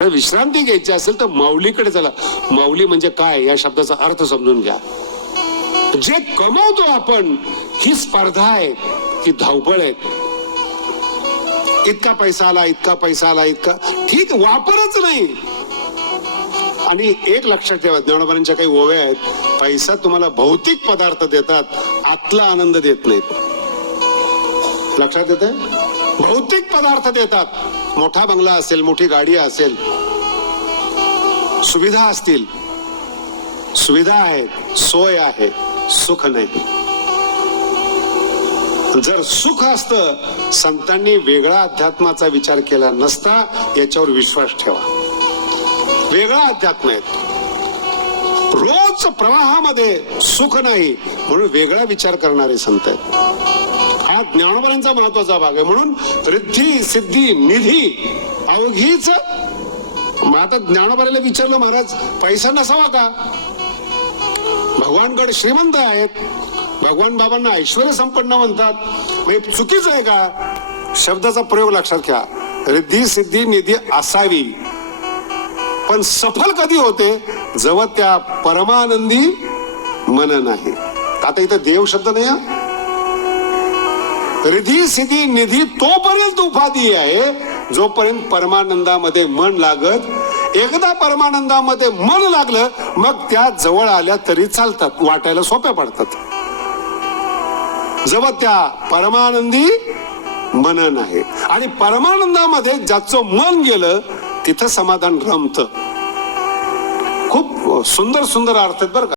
विश्रांती घ्यायची असेल तर माऊलीकडे चला. माऊली म्हणजे काय या शब्दाचा अर्थ समजून घ्या. जे कमवतो आपण ही स्पर्धा आहे, ही धावपळ आहे. इतका पैसा आला, इतका पैसा आला, इतका ठीक, वापरच नाही. आणि एक लक्षात ठेवा, ज्ञानोबांच्या काही ओव्या आहेत, पैसा तुम्हाला भौतिक पदार्थ देतात, आतला आनंद देत नाहीत. लक्षात येते? भौतिक पदार्थ देतात, मोठा बंगला असेल, मोठी गाडी असेल, सुविधा असतील, सुविधा आहेत, सोय आहे, सुख नाही. जर सुख असतं, संतांनी वेगळा अध्यात्माचा विचार केला नसता, याच्यावर विश्वास ठेवा. वेगळा अध्यात्म आहे, रोज प्रवाहामध्ये सुख नाही म्हणून वेगळा विचार करणारे संत आहेत. हा ज्ञानोबांचा महत्वाचा भाग आहे. म्हणून रिद्धी सिद्धी निधी अवघीच. मग आता ज्ञानोबाला विचारलं, महाराज पैसा नसावा का? भगवानगड श्रीमंत आहेत, भगवान बाबांना ऐश्वर्य संपन्न म्हणतात, म्हणजे चुकीचं आहे का? शब्दाचा प्रयोग लक्षात घ्या. रिद्धी सिद्धी निधी असावी, पण सफल कधी होते? जेव्हा त्या परमानंदी मन नाही. आता इथं देव शब्द नाही. रिद्धी सिद्धी निधी तोपर्यंत उपाधी आहे जोपर्यंत परमानंदामध्ये मन लागत. एकदा परमानंदामध्ये मन लागलं, मग त्या जवळ आल्या तरी चालतात, वाटायला सोप्या पडतात. जेव्हा त्या परमानंदी मन नाही, आणि परमानंदामध्ये ज्याचं मन गेलं तिथं समाधान रमतं. खूप सुंदर सुंदर अर्थ आहेत बरं का.